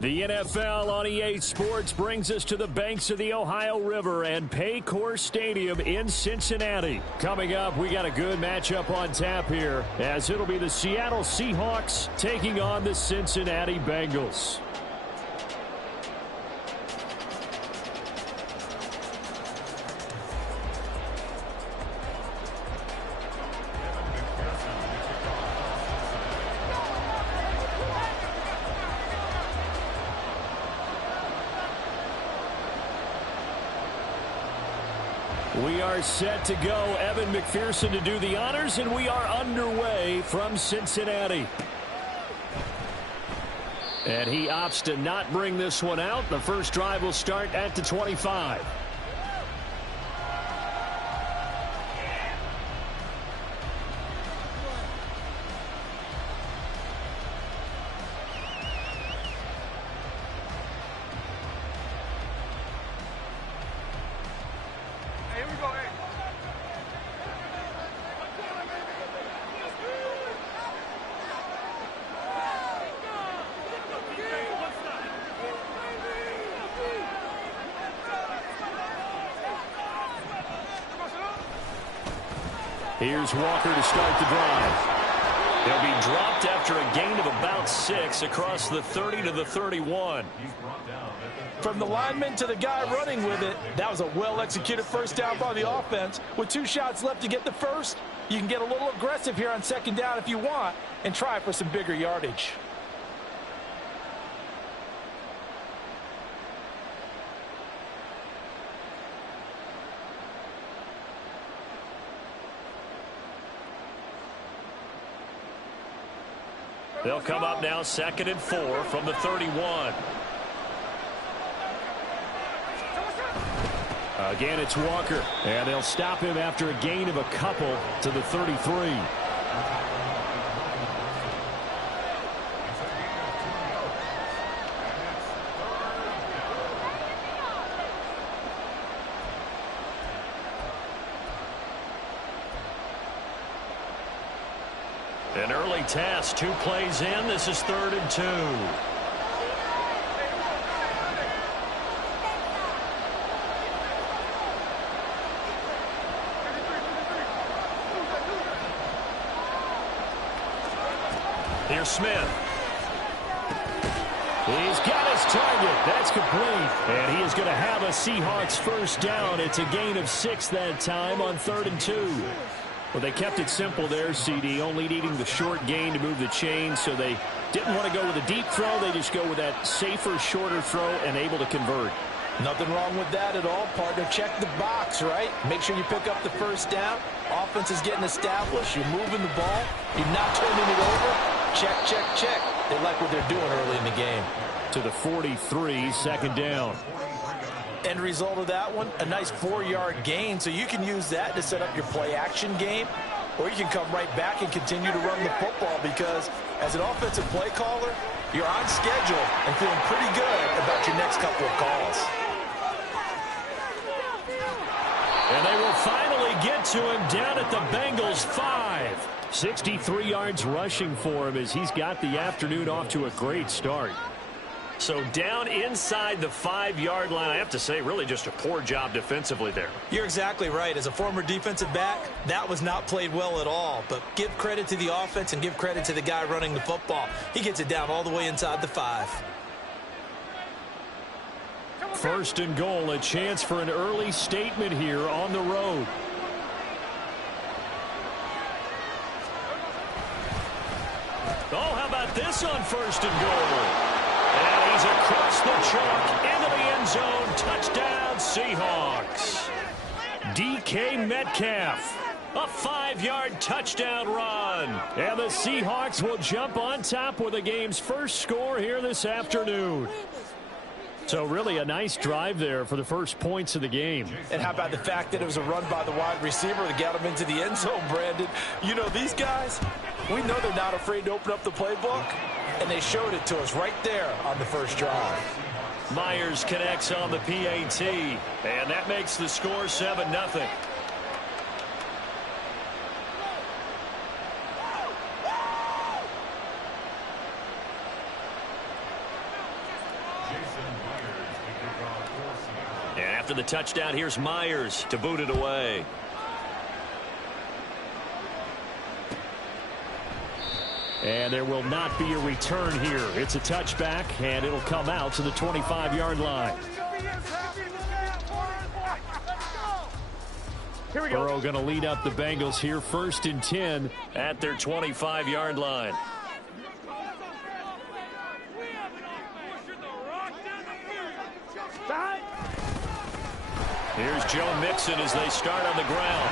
The NFL on EA Sports brings us to the banks of the Ohio River and Paycor Stadium in Cincinnati. Coming up, we got a good matchup on tap here, as it'll be the Seattle Seahawks taking on the Cincinnati Bengals. We are set to go. Evan McPherson to do the honors, and we are underway from Cincinnati. And he opts to not bring this one out. The first drive will start at the 25. Here's Walker to start the drive. He'll be dropped after a gain of about 6 across the 30 to the 31. From the lineman to the guy running with it, that was a well-executed first down by the offense. With 2 shots left to get the first, you can get a little aggressive here on second down if you want and try for some bigger yardage. They'll come up now 2nd and 4 from the 31. Again, it's Walker. And they'll stop him after a gain of a couple to the 33. An early task, 2 plays in. This is 3rd and 2. Here's Smith. He's got his target. That's complete. And he is going to have a Seahawks first down. It's a gain of 6 that time on 3rd and 2. Well, they kept it simple there, CD, only needing the short gain to move the chain, so they didn't want to go with a deep throw. They just go with that safer, shorter throw and able to convert. Nothing wrong with that at all, partner. Check the box, right? Make sure you pick up the first down. Offense is getting established. You're moving the ball. You're not turning it over. Check, check, check. They like what they're doing early in the game. To the 43, 2nd down. End result of that one, a nice 4-yard gain, so you can use that to set up your play-action game, or you can come right back and continue to run the football because as an offensive play caller, you're on schedule and feeling pretty good about your next couple of calls. And they will finally get to him down at the Bengals 5. 63 yards rushing for him as he's got the afternoon off to a great start. So down inside the 5-yard line, I have to say, really just a poor job defensively there. You're exactly right. As a former defensive back, that was not played well at all. But give credit to the offense and give credit to the guy running the football. He gets it down all the way inside the 5. 1st and goal, a chance for an early statement here on the road. Oh, how about this on 1st and goal? And he's across the chalk into the end zone. Touchdown, Seahawks. DK Metcalf. A 5-yard touchdown run. And the Seahawks will jump on top with the game's first score here this afternoon. So really a nice drive there for the first points of the game. And how about the fact that it was a run by the wide receiver that got him into the end zone, Brandon? You know, these guys, we know they're not afraid to open up the playbook, and they showed it to us right there on the first drive. Myers connects on the PAT, and that makes the score 7-0. And after the touchdown, here's Myers to boot it away. And there will not be a return here. It's a touchback, and it'll come out to the 25-yard line. Here we go. Burrow going to lead up the Bengals here, 1st and 10 at their 25-yard line. Here's Joe Mixon as they start on the ground.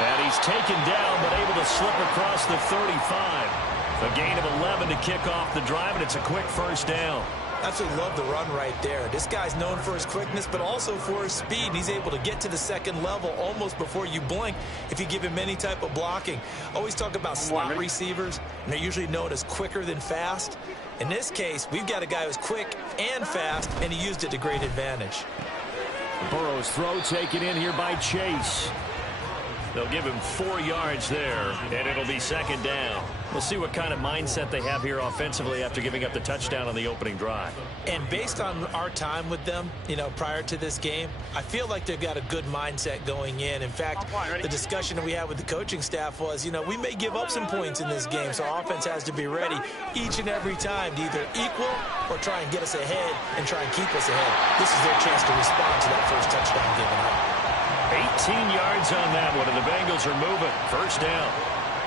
And he's taken down, but able to slip across the 35. A gain of 11 to kick off the drive, and it's a quick 1st down. Absolutely love the run right there. This guy's known for his quickness, but also for his speed. He's able to get to the 2nd level almost before you blink if you give him any type of blocking. Always talk about slot receivers, and they're usually known as quicker than fast. In this case, we've got a guy who's quick and fast, and he used it to great advantage. Burrow's throw taken in here by Chase. They'll give him 4 yards there, and it'll be 2nd down. We'll see what kind of mindset they have here offensively after giving up the touchdown on the opening drive. And based on our time with them, prior to this game, I feel like they've got a good mindset going in. In fact, the discussion that we had with the coaching staff was, we may give up some points in this game, so our offense has to be ready each and every time to either equal or try and get us ahead and try and keep us ahead. This is their chance to respond to that first touchdown given up. 18 yards on that one, and the Bengals are moving. 1st down.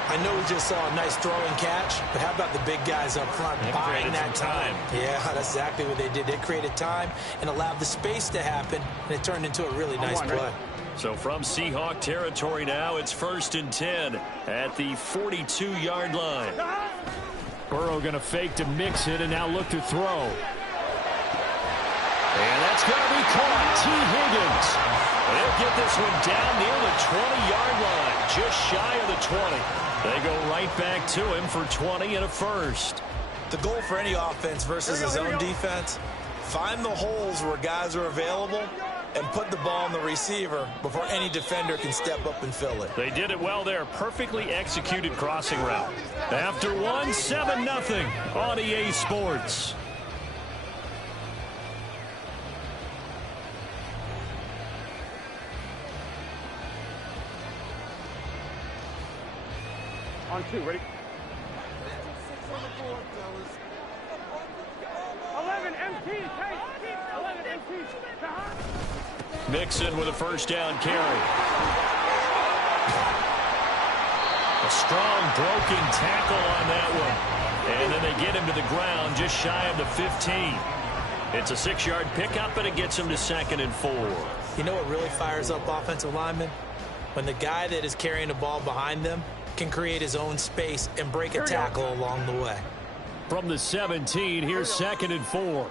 I know we just saw a nice throw and catch, but how about the big guys up front buying that time? Yeah, that's exactly what they did. They created time and allowed the space to happen, and it turned into a really nice play. So from Seahawk territory now, it's 1st and 10 at the 42-yard line. Burrow going to fake to mix it and now look to throw. And that's going to be caught. T. Higgins. They'll get this one down near the 20-yard line, just shy of the 20. They go right back to him for 20 and a 1st. The goal for any offense versus his own defense, find the holes where guys are available and put the ball on the receiver before any defender can step up and fill it. They did it well there. Perfectly executed crossing route. After one, 7-0 on EA Sports. On 2, ready? 11 MT, 11 MT. Mixon with a 1st down carry. A strong broken tackle on that one. And then they get him to the ground just shy of the 15. It's a 6-yard pickup, and it gets him to 2nd and 4. You know what really fires up offensive linemen? When the guy that is carrying the ball behind them can create his own space and break a tackle along the way. From the 17, here's 2nd and 4.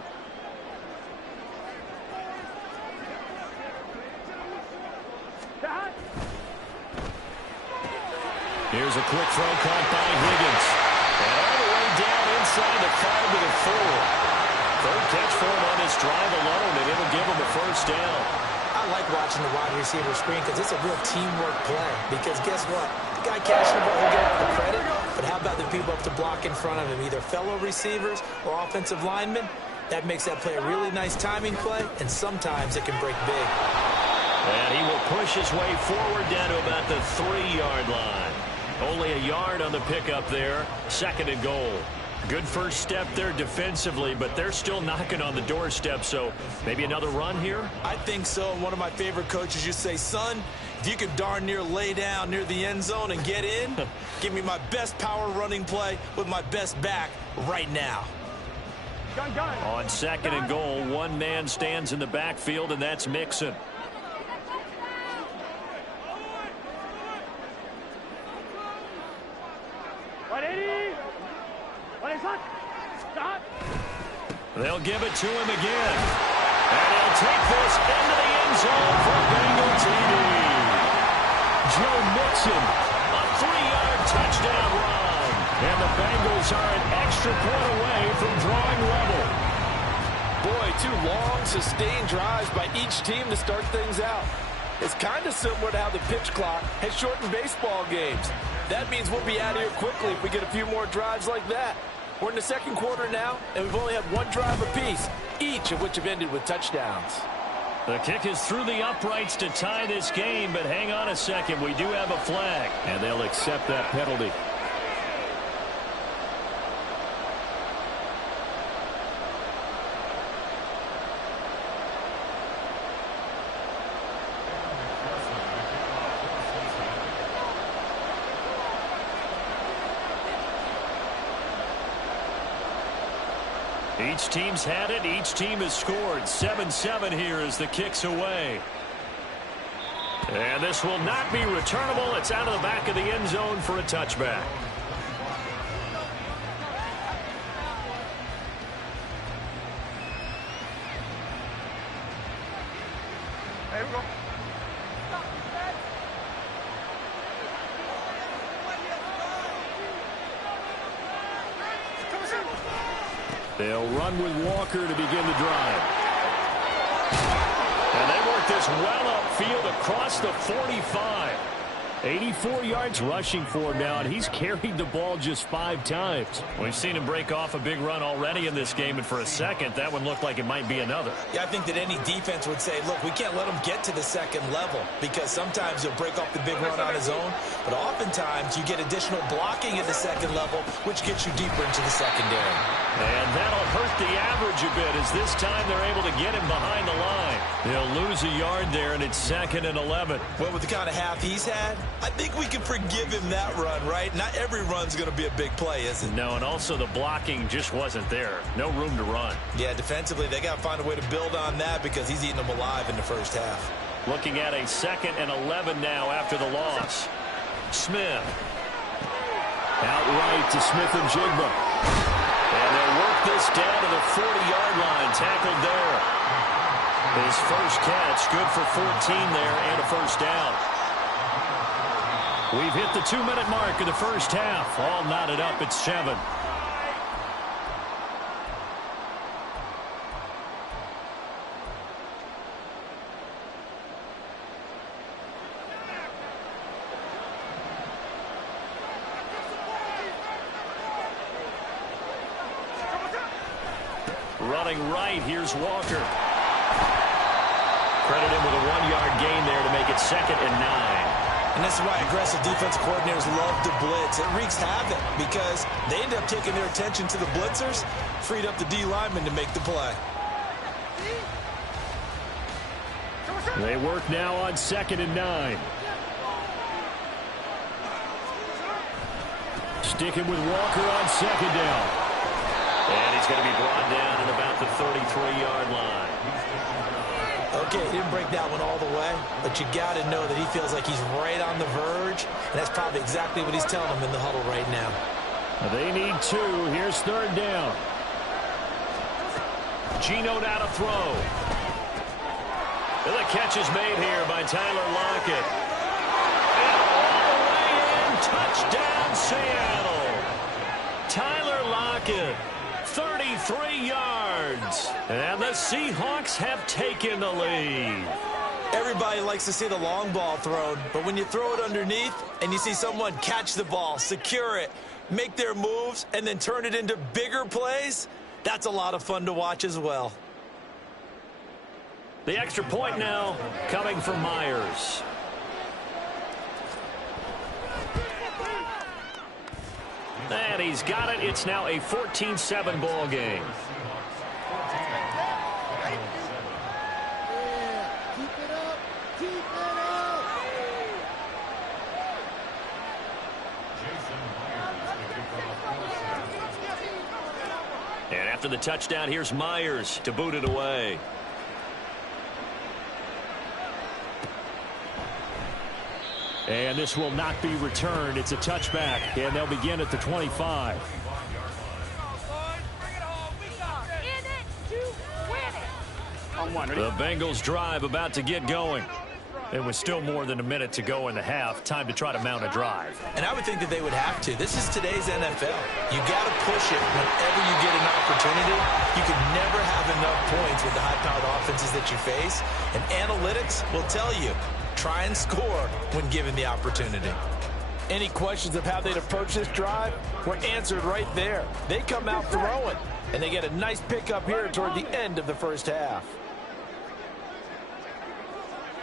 Here's a quick throw caught by Higgins. And all the way down inside the 5 to the 4. 3rd catch for him on this drive alone, and it'll give him a 1st down. I like watching the wide receiver screen because it's a real teamwork play. Because guess what? The guy catching the ball will get all the credit, but how about the people up to block in front of him, either fellow receivers or offensive linemen? That makes that play a really nice timing play, and sometimes it can break big. And he will push his way forward down to about the 3-yard line. Only a yard on the pickup there. 2nd and goal. Good first step there defensively, but they're still knocking on the doorstep, so maybe another run here? I think so. And one of my favorite coaches used to say, son, if you could darn near lay down near the end zone and get in, give me my best power running play with my best back right now. On 2nd and goal, one man stands in the backfield, and that's Mixon. They'll give it to him again. And he'll take this into the end zone for Bengal TD. Joe Mixon, a 3-yard touchdown run. And the Bengals are an extra point away from drawing level. Boy, 2 long, sustained drives by each team to start things out. It's kind of similar to how the pitch clock has shortened baseball games. That means we'll be out of here quickly if we get a few more drives like that. We're in the second quarter now, and we've only had one drive apiece, each of which have ended with touchdowns. The kick is through the uprights to tie this game, but hang on a second. We do have a flag, and they'll accept that penalty. Each team's had it. Each team has scored. 7-7 here as the kick's away. And this will not be returnable. It's out of the back of the end zone for a touchback. Here we go. They'll run with Walker to begin the drive. And they work this well upfield across the 45. 84 yards rushing for him now, and he's carried the ball just 5 times. We've seen him break off a big run already in this game, and for a second, that one looked like it might be another. Yeah, I think that any defense would say, look, we can't let him get to the second level because sometimes he'll break off the big run on his own, but oftentimes you get additional blocking at the second level, which gets you deeper into the secondary. And that'll hurt the average a bit as this time they're able to get him behind the line. They'll lose a yard there, and it's 2nd and 11. Well, with the kind of half he's had, I think we can forgive him that run, right? Not every run's going to be a big play, is it? No, and also the blocking just wasn't there. No room to run. Yeah, defensively, they got to find a way to build on that because he's eating them alive in the first half. Looking at a 2nd and 11 now after the loss. Smith. Outright to Smith and Jigba. And they'll work this down to the 40-yard line. Tackled there. His first catch, good for 14 there and a first down. We've hit the 2-minute mark of the first half. All knotted up at 7. Running right, here's Walker. Credit him with a 1-yard gain there to make it 2nd and 9. And this is why aggressive defensive coordinators love to blitz. It wreaks havoc because they end up taking their attention to the blitzers, freed up the D lineman to make the play. They work now on 2nd and 9. Sticking with Walker on 2nd down. And he's going to be brought down at about the 33-yard line. Okay, he didn't break that one all the way, but you got to know that he feels like he's right on the verge, and that's probably exactly what he's telling them in the huddle right now. They need 2. Here's 3rd down. Geno now to throw. And the catch is made here by Tyler Lockett. And all the way in, touchdown Seattle. Tyler Lockett. 33 yards. And the Seahawks have taken the lead. Everybody likes to see the long ball thrown, but when you throw it underneath and you see someone catch the ball, secure it, make their moves, and then turn it into bigger plays, that's a lot of fun to watch as well. The extra point now coming from Myers. And he's got it. It's now a 14-7 ball game. And after the touchdown, here's Myers to boot it away. And this will not be returned. It's a touchback, and they'll begin at the 25. The Bengals drive about to get going. It was still more than a minute to go in the half. Time to try to mount a drive. And I would think that they would have to. This is today's NFL. You got to push it whenever you get an opportunity. You can never have enough points with the high-powered offenses that you face. And analytics will tell you, try and score when given the opportunity. Any questions of how they'd approach this drive were answered right there. They come out throwing, and they get a nice pickup here toward the end of the first half.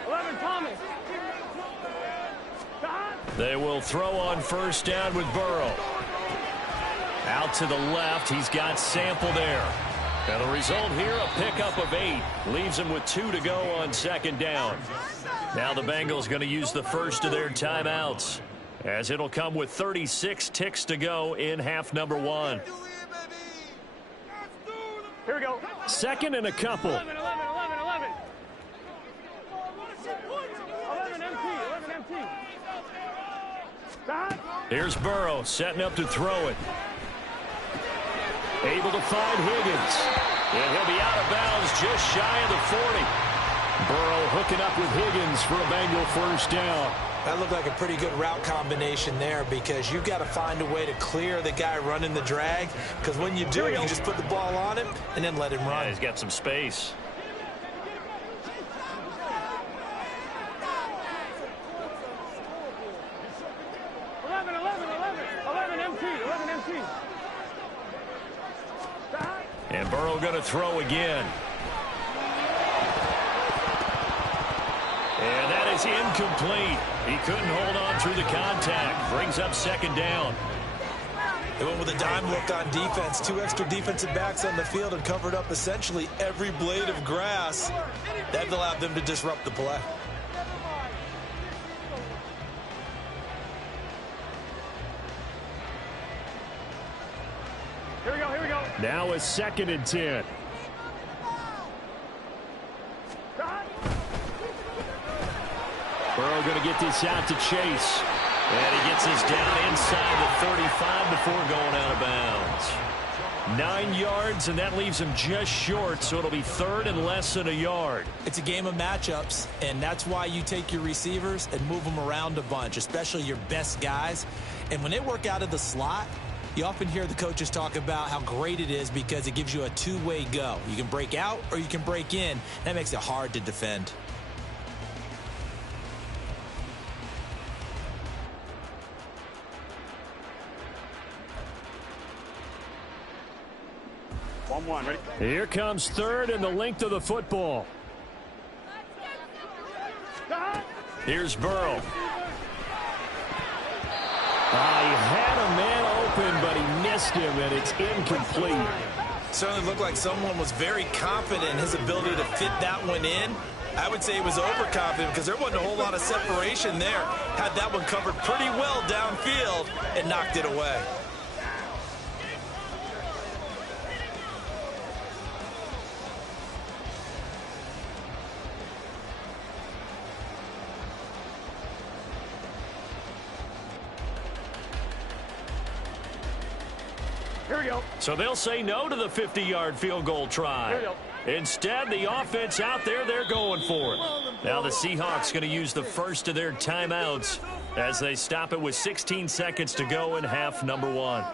11, Thomas. They will throw on first down with Burrow. Out to the left, he's got Sample there. And the result here, a pickup of 8. Leaves him with 2 to go on second down. Now the Bengals going to use the first of their timeouts, as it'll come with 36 ticks to go in half number 1. Here we go. Second and a couple. 11. 11 empty. Here's Burrow setting up to throw it. Able to find Higgins. And he'll be out of bounds just shy of the 40. Burrow hooking up with Higgins for a Bengal first down. That looked like a pretty good route combination there, because you've got to find a way to clear the guy running the drag, because when you do, you just put the ball on him and then let him run. Yeah, he's got some space. And Burrow going to throw again. And that is incomplete. He couldn't hold on through the contact. Brings up second down. They went with a dime look on defense. 2 extra defensive backs on the field and covered up essentially every blade of grass. That allowed them to disrupt the play. Here we go. Now a second and 10. Burrow going to get this out to Chase. And he gets this down inside the 35 before going out of bounds. 9 yards, and that leaves him just short, so it'll be third and less than a yard. It's a game of matchups, and that's why you take your receivers and move them around a bunch, especially your best guys. And when they work out of the slot, you often hear the coaches talk about how great it is because it gives you a two-way go. You can break out or you can break in. That makes it hard to defend. Ready? Here comes third and the length of the football. Here's Burrow. He had a man open, but he missed him, and it's incomplete. Certainly looked like someone was very confident in his ability to fit that one in. I would say he was overconfident because there wasn't a whole lot of separation there. Had that one covered pretty well downfield and knocked it away. Here we go. So they'll say no to the 50-yard field goal try. Instead, the offense out there, they're going for it. Now the Seahawks going to use the first of their timeouts as they stop it with 16 seconds to go in half number 1.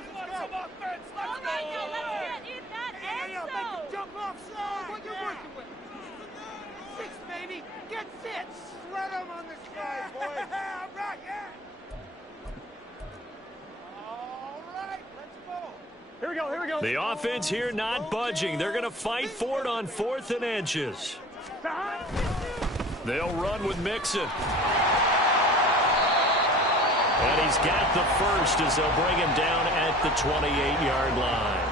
Here we go. The offense here not budging. They're going to fight for it on 4th and inches. They'll run with Mixon. And he's got the first as they'll bring him down at the 28-yard line.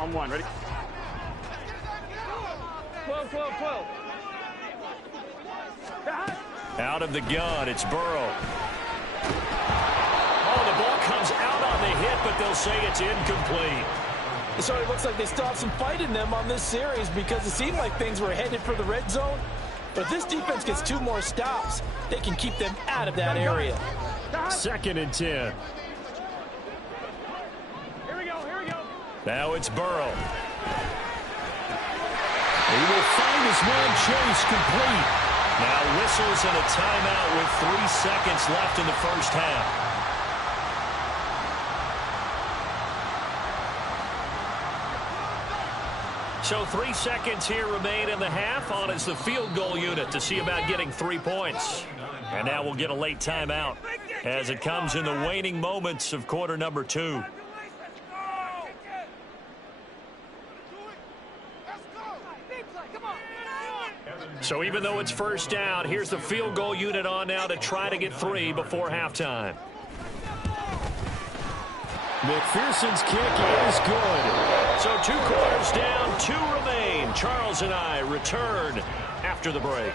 On 1, ready? 12. Out of the gun, it's Burrow. Oh, the ball comes out on the hit, but they'll say it's incomplete. It certainly looks like they still have some fight in them on this series because it seemed like things were headed for the red zone. But if this defense gets 2 more stops, they can keep them out of that area. 2nd and 10. Here we go. Now it's Burrow. He will find his man Chase complete. Now whistles and a timeout with 3 seconds left in the first half. So 3 seconds here remain in the half. On is the field goal unit to see about getting 3 points. And now we'll get a late timeout as it comes in the waning moments of quarter number 2. So even though it's first down, here's the field goal unit on now to try to get 3 before halftime. McPherson's kick is good. So 2 quarters down, 2 remain. Charles and I return after the break.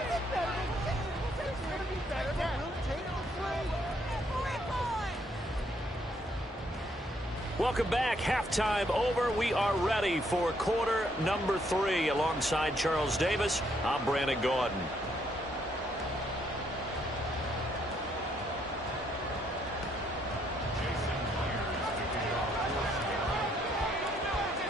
Welcome back. Halftime over. We are ready for quarter number 3. Alongside Charles Davis, I'm Brandon Gordon.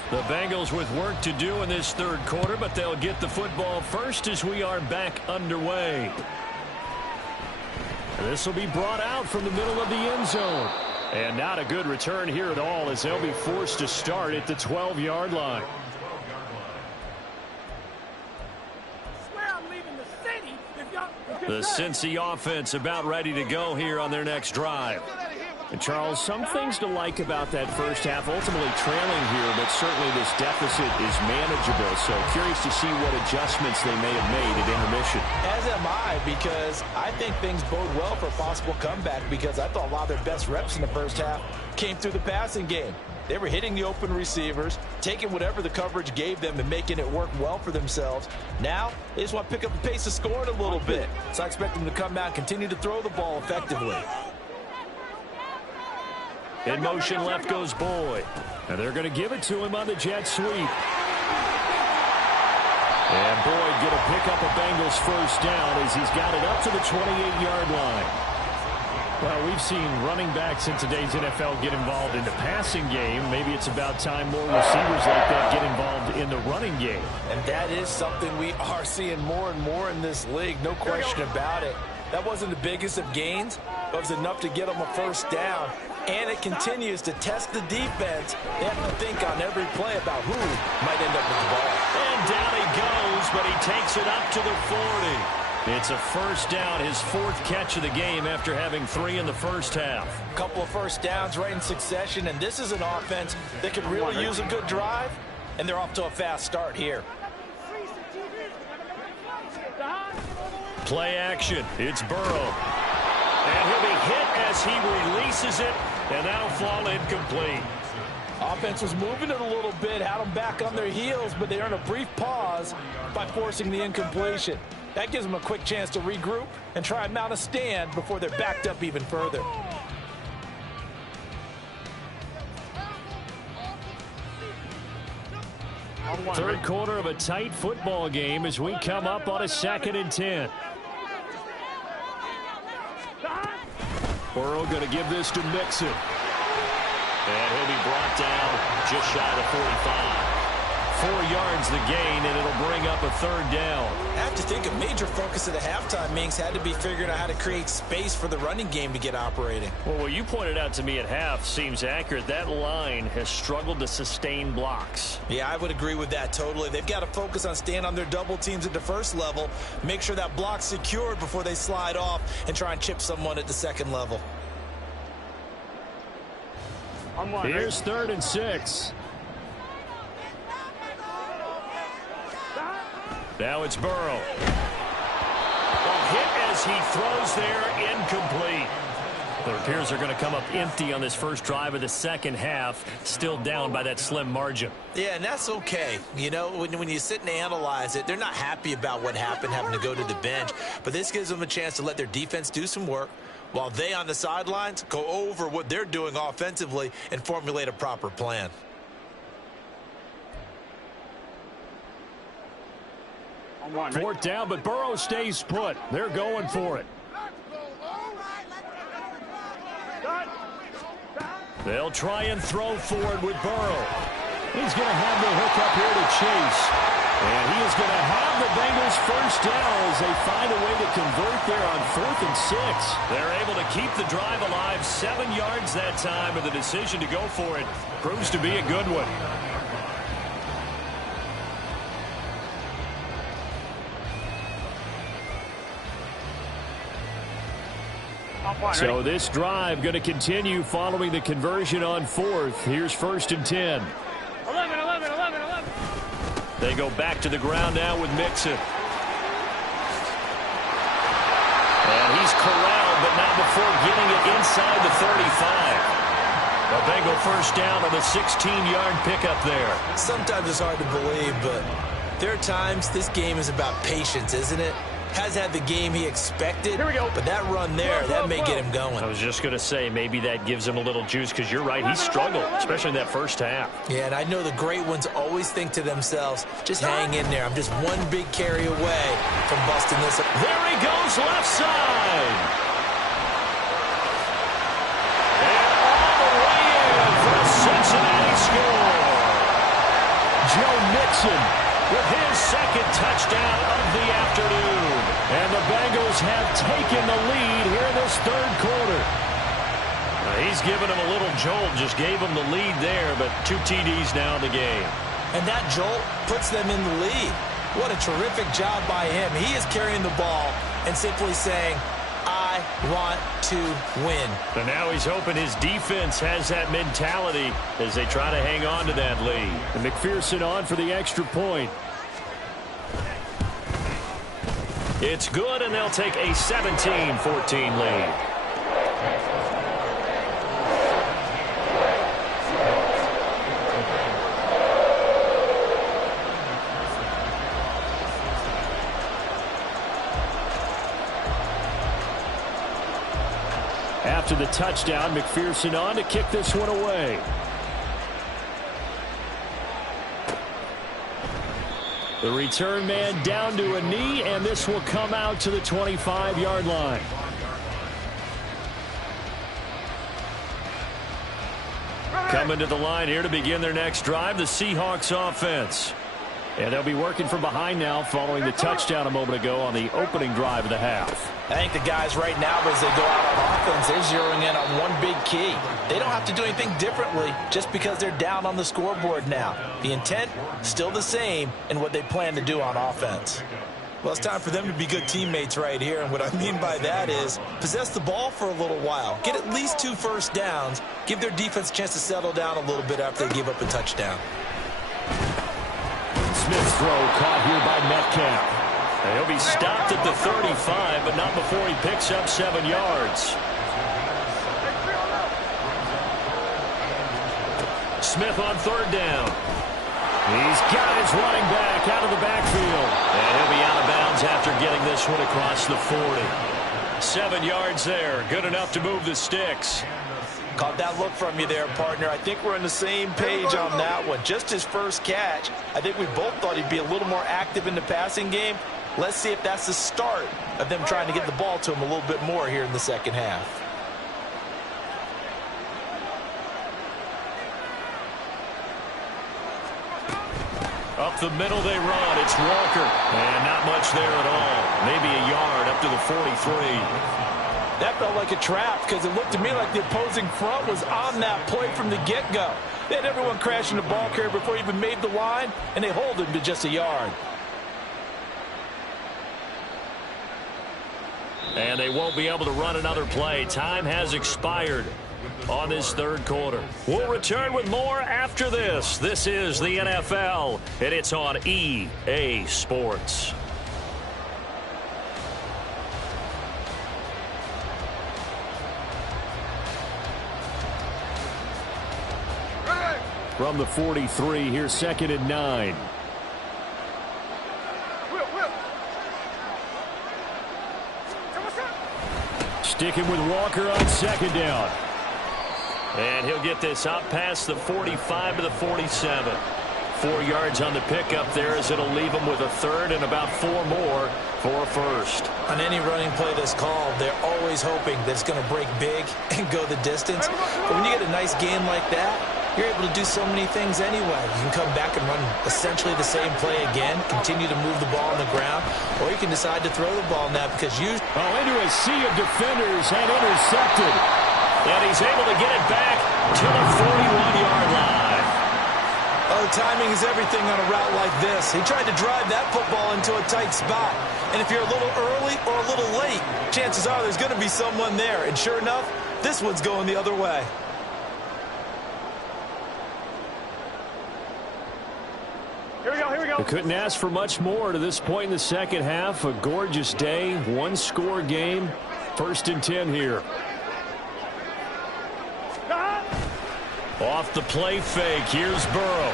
The Bengals with work to do in this third quarter, but they'll get the football first as we are back underway. This will be brought out from the middle of the end zone. And not a good return here at all as they'll be forced to start at the 12-yard line. The Cincy offense about ready to go here on their next drive. And Charles, some things to like about that first half, ultimately trailing here, but certainly this deficit is manageable. So curious to see what adjustments they may have made at intermission. As am I, because I think things bode well for a possible comeback, because I thought a lot of their best reps in the first half came through the passing game. They were hitting the open receivers, taking whatever the coverage gave them and making it work well for themselves. Now, they just want to pick up the pace of scoring a little bit. So I expect them to come out and continue to throw the ball effectively. In motion left goes Boyd. And they're going to give it to him on the jet sweep. And Boyd going to pick up a Bengals first down as he's got it up to the 28-yard line. Well, we've seen running backs in today's NFL get involved in the passing game. Maybe it's about time more receivers like that get involved in the running game. And that is something we are seeing more and more in this league, no question about it. That wasn't the biggest of gains, but it was enough to get them a first down. And it continues to test the defense. They have to think on every play about who might end up with the ball. And down he goes, but he takes it up to the 40. It's a first down, his 4th catch of the game after having 3 in the first half. A couple of first downs right in succession, and this is an offense that could really use a good drive, and they're off to a fast start here. Play action. It's Burrow. And he'll be hit as he releases it, and that'll fall incomplete. Offense was moving it a little bit, had them back on their heels, but they earned a brief pause by forcing the incompletion. That gives them a quick chance to regroup and try and mount a stand before they're backed up even further. Third quarter of a tight football game as we come up on a 2nd and 10. Burrow going to give this to Mixon. And he'll be brought down just shy of 45. 4 yards the gain, and it'll bring up a 3rd down. I have to think a major focus of the halftime meetings had to be figuring out how to create space for the running game to get operating. Well, what you pointed out to me at half seems accurate. That line has struggled to sustain blocks. Yeah, I would agree with that totally. They've got to focus on staying on their double teams at the first level, make sure that block's secured before they slide off and try and chip someone at the second level. Here's 3rd and 6. Now it's Burrow. A hit as he throws there, incomplete. It appears they're going to come up empty on this first drive of the second half, still down by that slim margin. Yeah, and that's okay. You know, when you sit and analyze it, they're not happy about what happened, having to go to the bench. But this gives them a chance to let their defense do some work while they on the sidelines go over what they're doing offensively and formulate a proper plan. Fourth down, but Burrow stays put. They're going for it. They'll try and throw forward with Burrow. He's going to have the hook up here to Chase. And he is going to have the Bengals first down as they find a way to convert there on 4th and 6. They're able to keep the drive alive, 7 yards that time, and the decision to go for it proves to be a good one. So this drive going to continue following the conversion on 4th. Here's 1st and 10. 11. They go back to the ground now with Mixon. And he's corralled, but not before getting it inside the 35. A Bengal first down on the 16-yard pickup there. Sometimes it's hard to believe, but there are times this game is about patience, isn't it? Has had the game he expected, Here we go. but that run there, that may get him going. I was just going to say, maybe that gives him a little juice, because you're right, he struggled, especially in that first half. Yeah, and I know the great ones always think to themselves, just hang in there. I'm just one big carry away from busting this up. There he goes, left side. And all the way in for a Cincinnati score. Joe Mixon with his second touchdown of the afternoon. And the Bengals have taken the lead here in this third quarter. He's given him a little jolt, just gave him the lead there, but 2 TDs now in the game. And that jolt puts them in the lead. What a terrific job by him. He is carrying the ball and simply saying, I want to win. And now he's hoping his defense has that mentality as they try to hang on to that lead. And McPherson on for the extra point. It's good, and they'll take a 17-14 lead. After the touchdown, McPherson on to kick this one away. The return man down to a knee, and this will come out to the 25-yard line. Coming to the line here to begin their next drive, the Seahawks offense. And they'll be working from behind now following the touchdown a moment ago on the opening drive of the half. I think the guys right now, as they go out on offense, they're zeroing in on one big key. They don't have to do anything differently just because they're down on the scoreboard now. The intent, still the same in what they plan to do on offense. Well, it's time for them to be good teammates right here, and what I mean by that is possess the ball for a little while. Get at least 2 first downs. Give their defense a chance to settle down a little bit after they give up a touchdown. Smith's throw caught here by Metcalf. And he'll be stopped at the 35, but not before he picks up 7 yards. Smith on 3rd down. He's got his running back out of the backfield. And he'll be out of bounds after getting this one across the 40. 7 yards there. Good enough to move the sticks. Caught that look from you there, partner. I think we're on the same page on that one. Just his first catch. I think we both thought he'd be a little more active in the passing game. Let's see if that's the start of them trying to get the ball to him a little bit more here in the second half. Up the middle they run. It's Walker. And not much there at all. Maybe a yard up to the 43. That felt like a trap because it looked to me like the opposing front was on that play from the get-go. They had everyone crashing the ball carrier before he even made the line, and they hold him to just a yard. And they won't be able to run another play. Time has expired on this third quarter. We'll return with more after this. This is the NFL, and it's on EA Sports. From the 43, here's 2nd and 9. Sticking with Walker on 2nd down. And he'll get this out past the 45 to the 47. 4 yards on the pickup there as it'll leave him with a 3rd and about 4 more for a 1st. On any running play that's called, they're always hoping that it's going to break big and go the distance. But when you get a nice gain like that, you're able to do so many things anyway. You can come back and run essentially the same play again, continue to move the ball on the ground, or you can decide to throw the ball now because you... into a sea of defenders and intercepted. And he's able to get it back to the 41-yard line. A Well, the timing is everything on a route like this. He tried to drive that football into a tight spot. And if you're a little early or a little late, chances are there's going to be someone there. And sure enough, this one's going the other way. Here we go, here we go. We couldn't ask for much more to this point in the second half. A gorgeous day, one-score game. 1st and 10 here. Off the play fake, here's Burrow.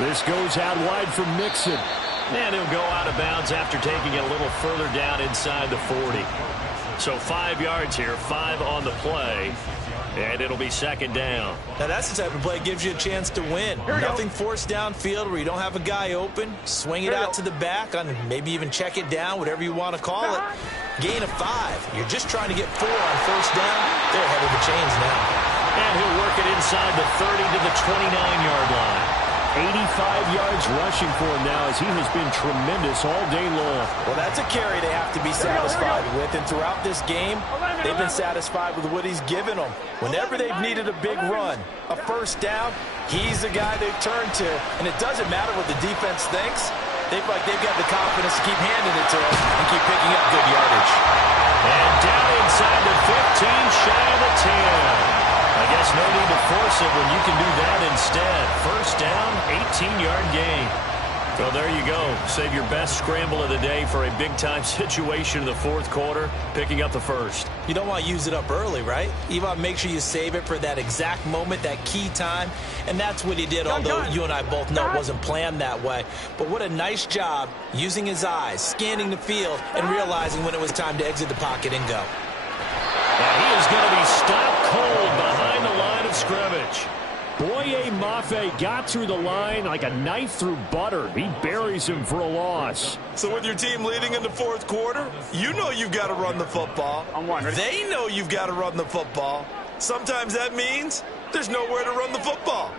This goes out wide for Mixon. And he'll go out of bounds after taking it a little further down inside the 40. So 5 yards here, 5 on the play. And it'll be 2nd down. Now that's the type of play that gives you a chance to win. Nothing forced downfield where you don't have a guy open. Swing it out to the back on maybe even check it down, whatever you want to call it. Gain of 5. You're just trying to get 4 on 1st down. They're ahead of the chains now. And he'll work it inside the 30 to the 29-yard line. 85 yards rushing for him now as he has been tremendous all day long. Well, that's a carry they have to be satisfied with. And throughout this game, they've been satisfied with what he's given them. Whenever they've needed a big run, a 1st down, he's the guy they've turned to. And it doesn't matter what the defense thinks. They've got the confidence to keep handing it to him and keep picking up good yardage. And down inside the 15, shy of the 10. I guess no need to force it when you can do that instead. 1st down, 18-yard gain. Well, there you go. Save your best scramble of the day for a big-time situation in the 4th quarter, picking up the 1st. You don't want to use it up early, right? You want to make sure you save it for that exact moment, that key time. And that's what he did, although you and I both know it wasn't planned that way. But what a nice job using his eyes, scanning the field, and realizing when it was time to exit the pocket and go. And he is going to be stopped cold behind the line of scrimmage. Boye Mafe got through the line like a knife through butter. He buries him for a loss. So with your team leading in the 4th quarter, you know you've got to run the football. They know you've got to run the football. Sometimes that means there's nowhere to run the football.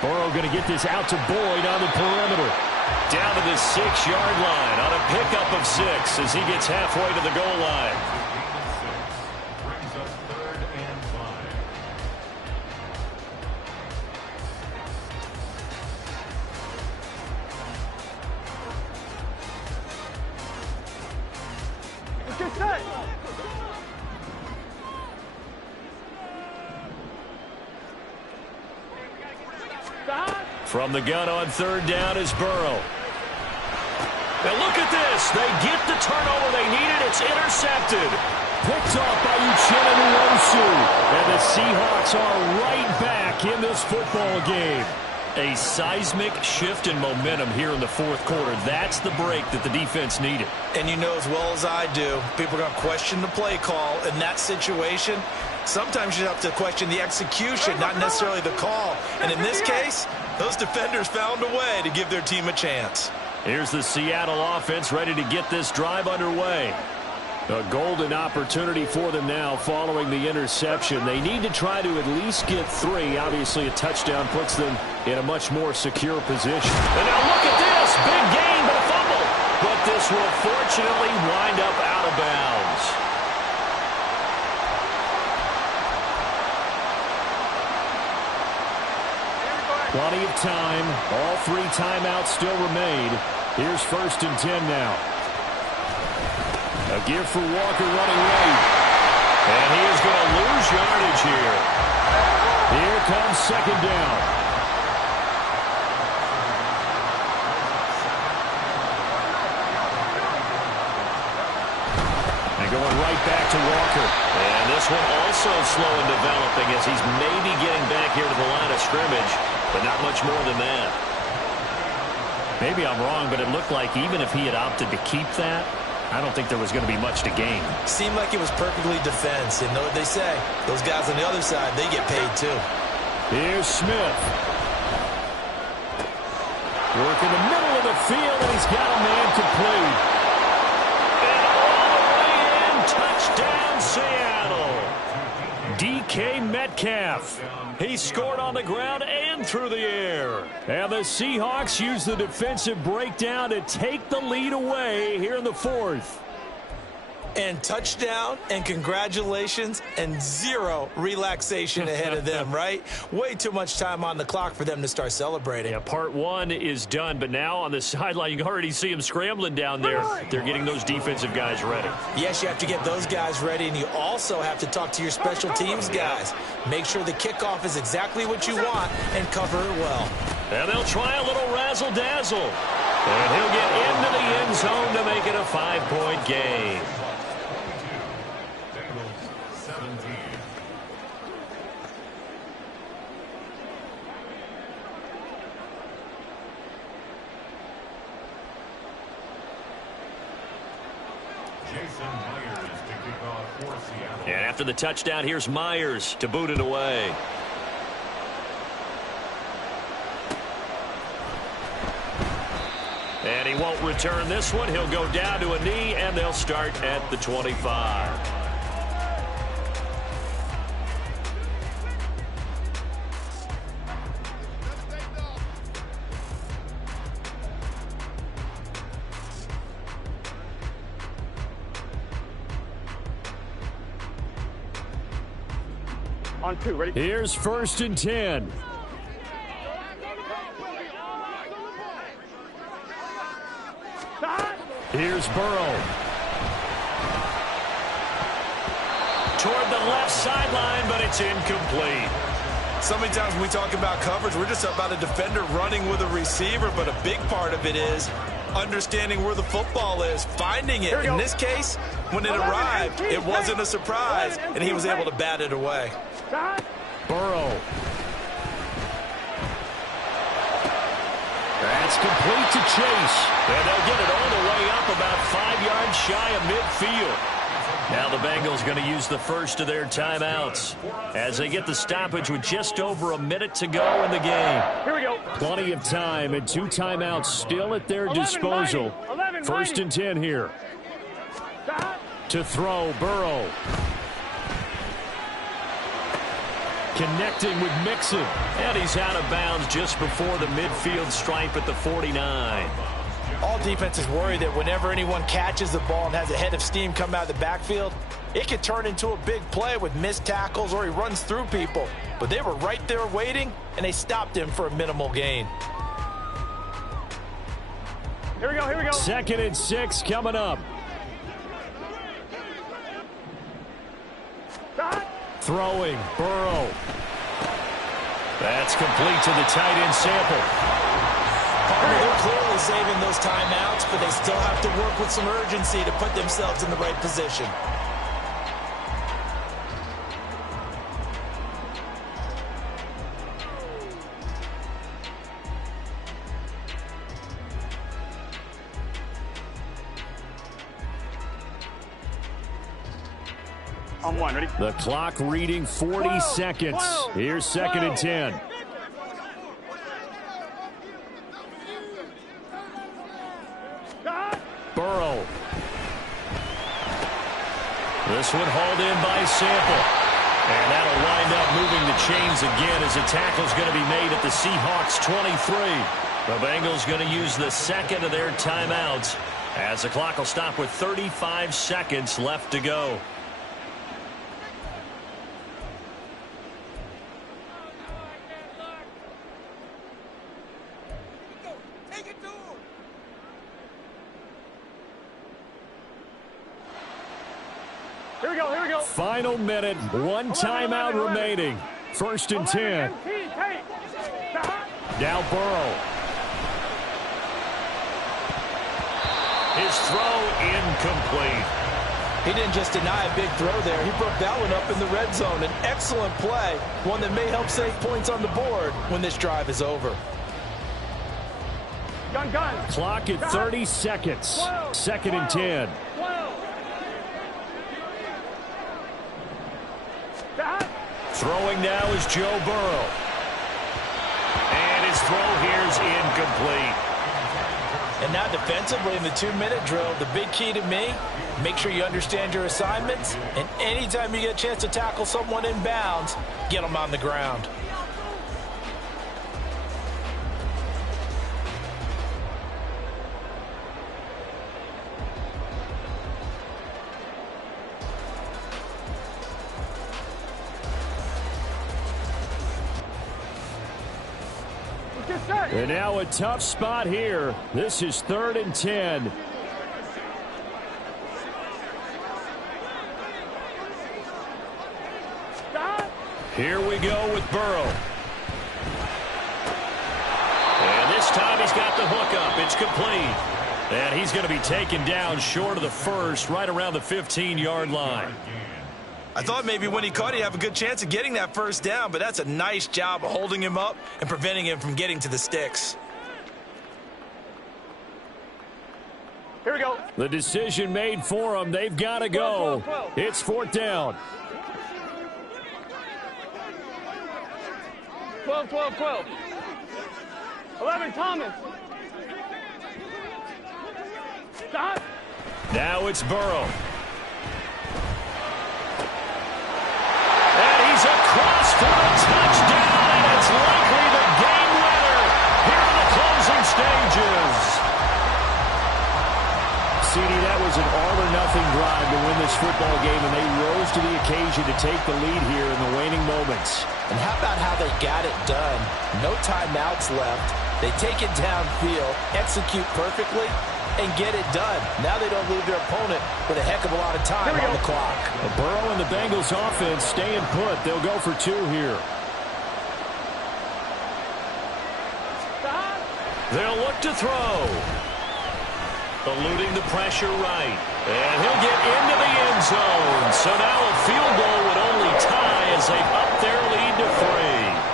Burrow going to get this out to Boyd on the perimeter. Down to the 6-yard line on a pickup of 6 as he gets halfway to the goal line. Get set. From the gun on 3rd down is Burrow. Now look at this. They get the turnover they needed. It's intercepted. Picked off by Uchenna Nwosu. And the Seahawks are right back in this football game. A seismic shift in momentum here in the 4th quarter. That's the break that the defense needed. And you know as well as I do, people are going to question the play call in that situation. Sometimes you have to question the execution, not necessarily the call. And in this case, those defenders found a way to give their team a chance. Here's the Seattle offense ready to get this drive underway. A golden opportunity for them now following the interception. They need to try to at least get 3. Obviously, a touchdown puts them in a much more secure position. And now look at this. Big gain, but a fumble. But this will fortunately wind up out of bounds. Plenty of time. All 3 timeouts still remain. Here's 1st and 10 now. A give for Walker running late. And he is going to lose yardage here. Here comes 2nd down. And going right back to Walker. And this one also slow in developing as he's maybe getting back here to the line of scrimmage, but not much more than that. Maybe I'm wrong, but it looked like even if he had opted to keep that, I don't think there was going to be much to gain. Seemed like it was perfectly defense. And know what they say? Those guys on the other side, they get paid too. Here's Smith. Work in the middle of the field, and he's got a man complete. And all the way in, touchdown Seattle. DK Metcalf. He scored on the ground and through the air. And the Seahawks use the defensive breakdown to take the lead away here in the 4th. And touchdown, and congratulations, and zero relaxation ahead of them, right? Way too much time on the clock for them to start celebrating. Yeah, part one is done, but now on the sideline, you can already see them scrambling down there. They're getting those defensive guys ready. Yes, you have to get those guys ready, and you also have to talk to your special teams guys. Make sure the kickoff is exactly what you want and cover it well. And they'll try a little razzle-dazzle. And he'll get into the end zone to make it a 5-point game. And after the touchdown, here's Myers to boot it away. And he won't return this one. He'll go down to a knee, and they'll start at the 25. On 2, ready? Here's 1st and 10. Here's Burrow. Toward the left sideline, but it's incomplete. So many times when we talk about coverage, we're just about a defender running with a receiver, but a big part of it is understanding where the football is, finding it. In this case, when it arrived, it wasn't a surprise, and he was able to bat it away. Burrow. That's complete to Chase. And they'll get it all the way up about 5 yards shy of midfield. Now the Bengals going to use the first of their timeouts as they get the stoppage with just over a minute to go in the game. Here we go. Plenty of time and 2 timeouts still at their disposal. 1st and 10 here. To throw, Burrow. Connecting with Mixon. And he's out of bounds just before the midfield stripe at the 49. All defenses worry that whenever anyone catches the ball and has a head of steam come out of the backfield, it could turn into a big play with missed tackles or he runs through people. But they were right there waiting, and they stopped him for a minimal gain. Here we go, here we go. 2nd and 6 coming up. Throwing, Burrow. That's complete to the tight end Sample. They're clearly saving those timeouts, but they still have to work with some urgency to put themselves in the right position. On 1, ready? The clock reading 40 seconds. Here's 2nd and 10. Burrow. This one hauled in by Sample. And that'll wind up moving the chains again as a tackle's going to be made at the Seahawks 23. The Bengals going to use the second of their timeouts as the clock will stop with 35 seconds left to go. Here we go, here we go. Final minute, 1 timeout remaining. 1st and 10. Now Burrow. His throw incomplete. He didn't just deny a big throw there. He broke that one up in the red zone. An excellent play, one that may help save points on the board when this drive is over. Gun. Clock at 30 seconds. 2nd and 10. Throwing now is Joe Burrow. And his throw here is incomplete. And now defensively in the 2-minute drill, the big key to me, make sure you understand your assignments. And anytime you get a chance to tackle someone in bounds, get them on the ground. And now a tough spot here. This is 3rd and 10. Here we go with Burrow. And this time he's got the hook up. It's complete. And he's going to be taken down short of the first, right around the 15-yard line. I thought maybe when he caught, he'd have a good chance of getting that first down, but that's a nice job of holding him up and preventing him from getting to the sticks. Here we go. The decision made for him. They've got to go. 12. It's 4th down. 12. 11, Thomas. Stop. Now it's Burrow. And he's across for a touchdown, and it's likely the game winner here in the closing stages. CD, that was an all-or-nothing drive to win this football game, and they rose to the occasion to take the lead here in the waning moments. And how about how they got it done? No timeouts left. They take it downfield, execute perfectly, and get it done. Now they don't leave their opponent with a heck of a lot of time on the clock. Burrow and the Bengals offense staying put. They'll go for 2 here. They'll look to throw. Eluding the pressure right. And he'll get into the end zone. So now a field goal would only tie as they up their lead to 3.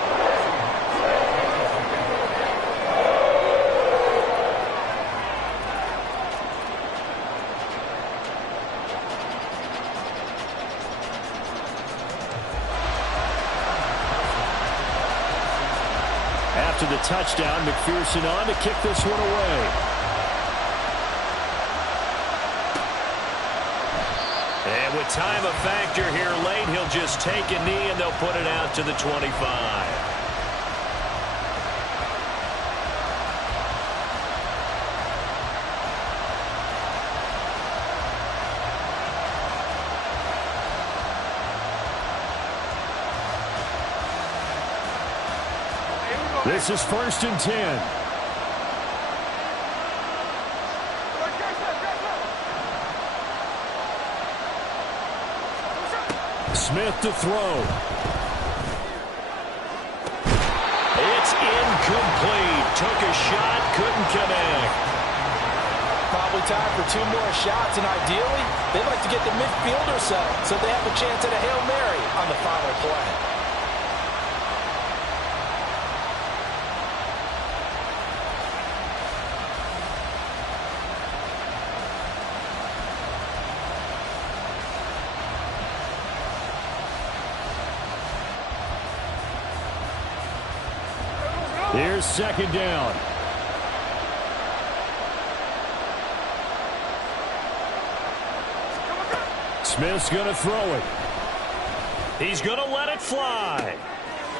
After the touchdown, McPherson on to kick this one away. And with time a factor here late, he'll just take a knee and they'll put it out to the 25. This is 1st and 10. Smith to throw. It's incomplete. Took a shot, couldn't connect. Probably time for 2 more shots, and ideally, they'd like to get the midfielder settled so they have a chance at a Hail Mary on the final play. Here's 2nd down. Smith's going to throw it. He's going to let it fly.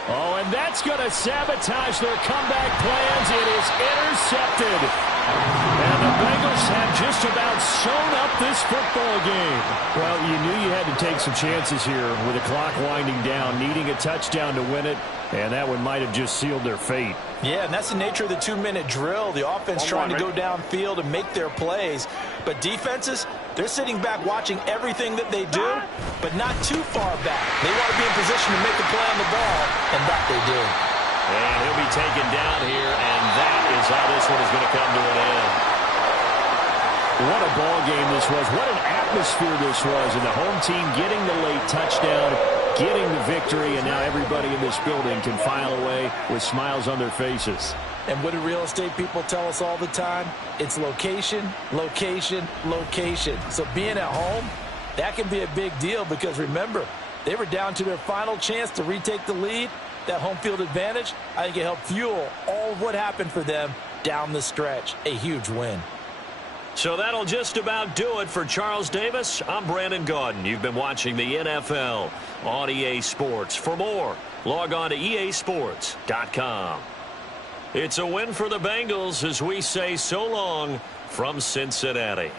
Oh, and that's going to sabotage their comeback plans. It is intercepted. And the Bengals have just about sewn up this football game. Well, you knew you had to take some chances here with the clock winding down, needing a touchdown to win it, and that one might have just sealed their fate. Yeah, and that's the nature of the 2-minute drill. The offense trying to go downfield and make their plays. But defenses, they're sitting back watching everything that they do, but not too far back. They want to be in position to make a play on the ball, and that they do. And he'll be taken down here, and that is how this one is going to come to an end. What a ball game this was. What an atmosphere this was. And the home team getting the late touchdown, getting the victory, and now everybody in this building can file away with smiles on their faces. And what do real estate people tell us all the time? It's location, location, location. So being at home, that can be a big deal because, remember, they were down to their final chance to retake the lead. That home field advantage, I think it helped fuel all of what happened for them down the stretch. A huge win. So that'll just about do it for Charles Davis. I'm Brandon Gaudin. You've been watching the NFL on EA Sports. For more, log on to easports.com. It's a win for the Bengals as we say so long from Cincinnati.